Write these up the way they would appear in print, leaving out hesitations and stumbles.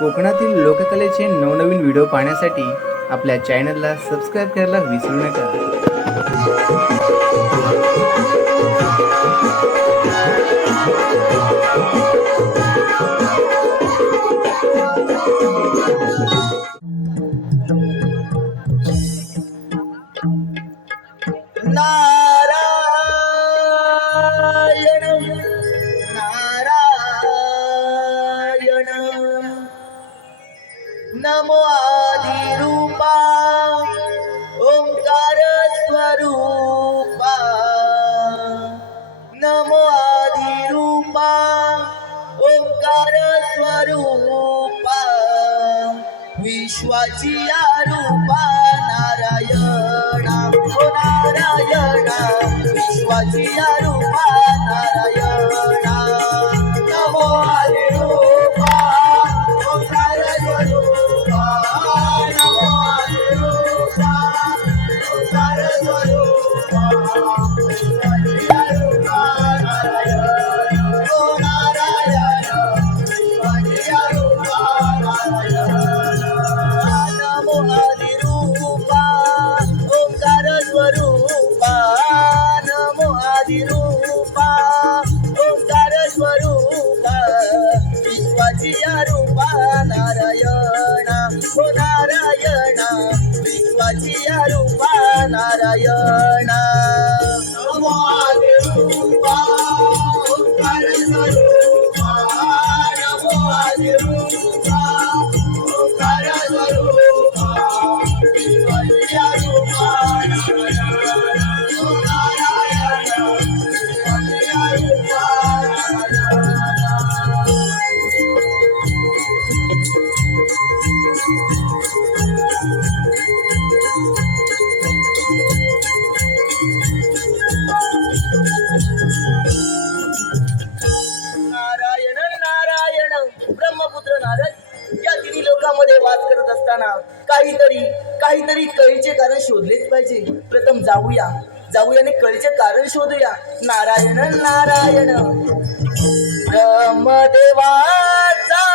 कोकणातील लोककलेचे नवनवीन व्हिडिओ पाहण्यासाठी आपल्या चॅनलला सबस्क्राईब करायला विसरू नका. नारायण नारायण नमो आदिरूपा ओंकार स्वरूपा नमो आदिरूपा ओंकार स्वरूपा विश्वाची रूपा नारायणा ओ नारायणा विश्वाची रूपा नारायणा नमो आदिरूपा ओंकार स्वरूपा नमो आदिरूपा ओंकार स्वरूपा विश्वाची रूपा नारायण ओ नारायण विश्वाची रूपा नारायण नमो आदिरूपा ओंकार स्वरूपा नमो आदिरूपा ओंकार स्वरूपा विश्वाची रूपा नारायणा ओ नारायणा विश्वाची रूपा नारायणा नमो आदिरूपा ओंकार स्वरूपा नमो आदिरूपा ओंकार स्वरूपा विश्वाची रूपा नारायण ओ नारायण विश्वाची रूपा नारायण नारायण नारायण ब्रह्मपुत्र नारद या तिन्ही लोकांमध्ये वास करत असताना काहीतरी कळीचे कारण शोधलेच पाहिजे. प्रथम जाऊया आणि कळीचे कारण शोधूया. नारायण नारायण ब्रह्मदेवाचा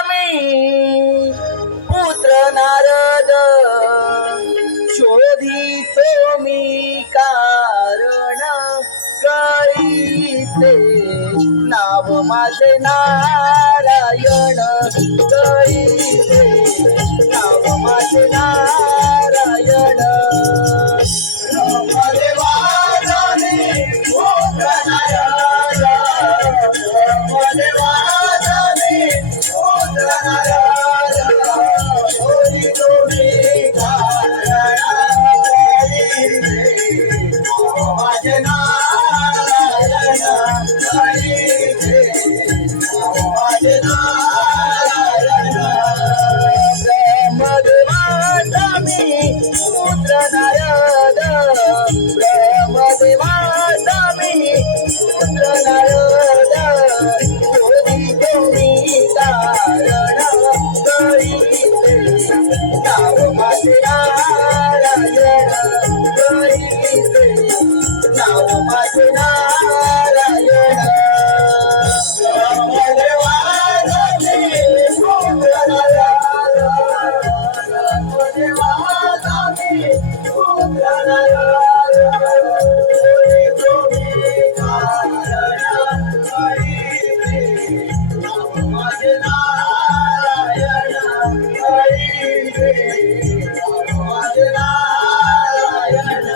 मी पुत्र नारद शोधितो मी कारण कळीचे नाव माझे नारायण कळीचे नाव माझे नारायण ब्रह्मदेवाचा मी पुत्र नारद ब्रह्मदेवाचा मी पुत्र नारद शोधितो मी कारण कळीचे नाव माझे नारायण कळीचे नाव माझे नारायण ब्रह्मदेवाचा मी पुत्र नारद ब्रह्मदेवाचा मी पुत्र नारद शोधितो मी कारण कळीचे नाव माझे नारायण कळीचे नाव माझे नारायण ब्रह्मदेवाचा मी पुत्र नारद ब्रह्मदेवाचा मी पुत्र नारद शोधितो मी कारण कळीचे नाव माझे नारायण कळीचे नाव माझे नारायण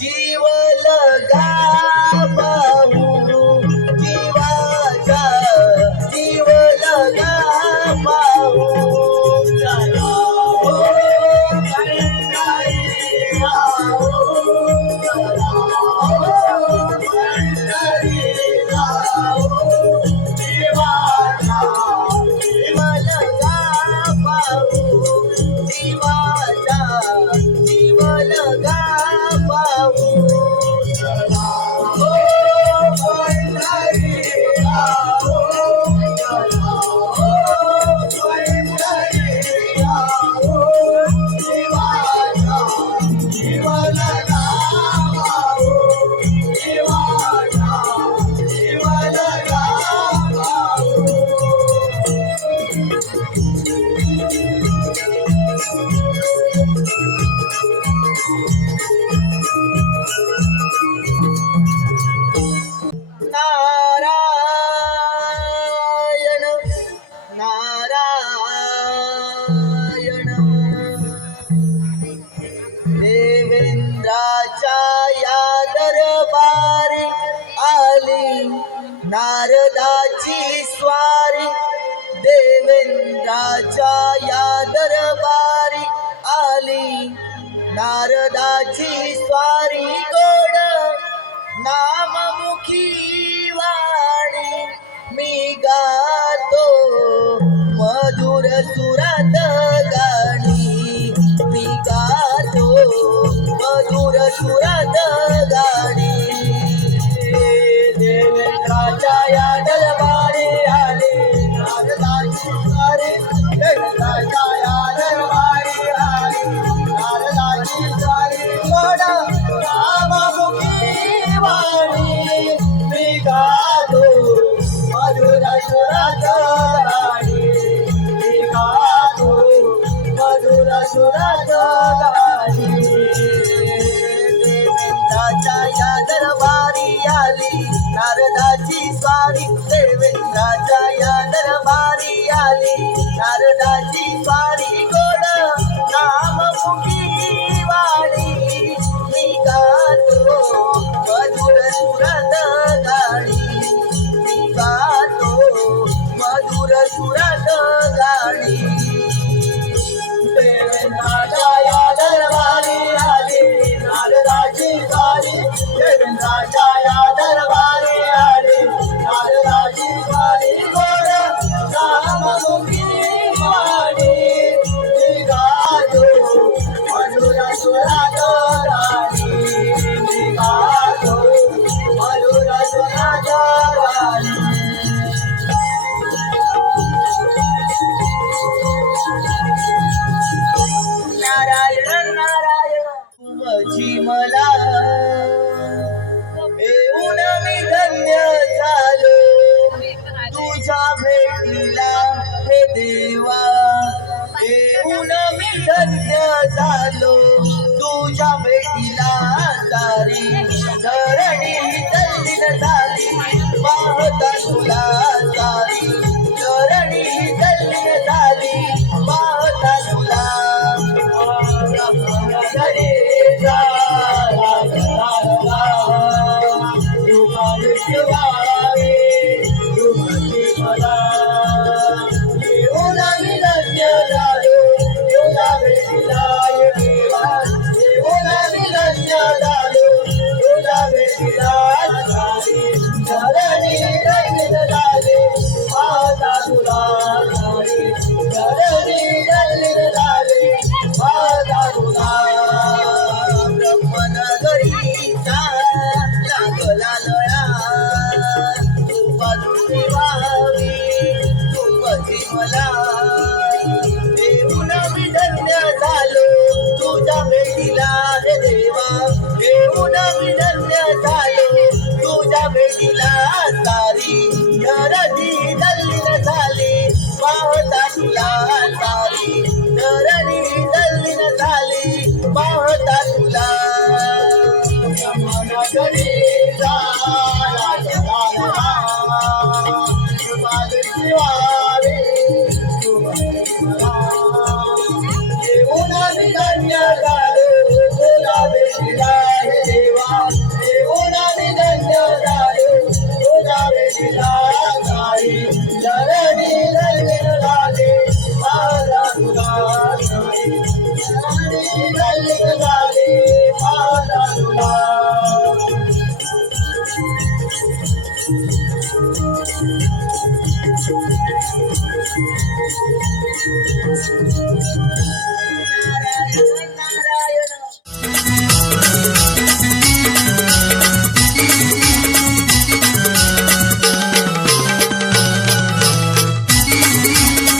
जीव लगा पाहू जीवाचा जीव लगा पाहू चला हो पंढरी जाऊ चला हो पंढरी जाऊ जीवाचा जीव लगा पाहू जीवाचा जीव लगा पाहू चला हो पंढरी जाऊ चला हो पंढरी जाऊ नारदाची स्वारी गोड नाममुखी वाणी मी गातो मधुर सुरात गाणी मी गातो मधुर सुरात गाणी देवेंद्राच्या या दरबारी आले नारदाची स्वारी देवेंद्राच्या या दरबारी आले नारदाची स्वारी गोड नाममुखी वाणी मी गातो मधुर सुरात गाणी मी गातो मधुर सुरात गाणी देवेंद्राच्या या दरबारी आली नारदाची स्वारी देवेंद्राच्या या दरबारी आली नारदाची स्वारी गोड नाममुखी वाणी मी गातो मधुर सुरात गाणी मी गातो मधुर सुरात गाणी देवेंद्राच्या या दरबारी आली नारदाची स्वारी देवेंद्राच्या या दरबारी आली नारदाची स्वारी गोड नाममुखी वाणी मी गातो मधुर सुरात गाणी मी गातो मधुर सुरात गाणी नारायण नारायण तुमची मला येऊन मी धन्य झालो तुझ्या भेटीला हे देवा येऊन मी धन्य झालो तुझ्या भेटीला सारी धरणी तल्लीन झाली पाहता तुला सारी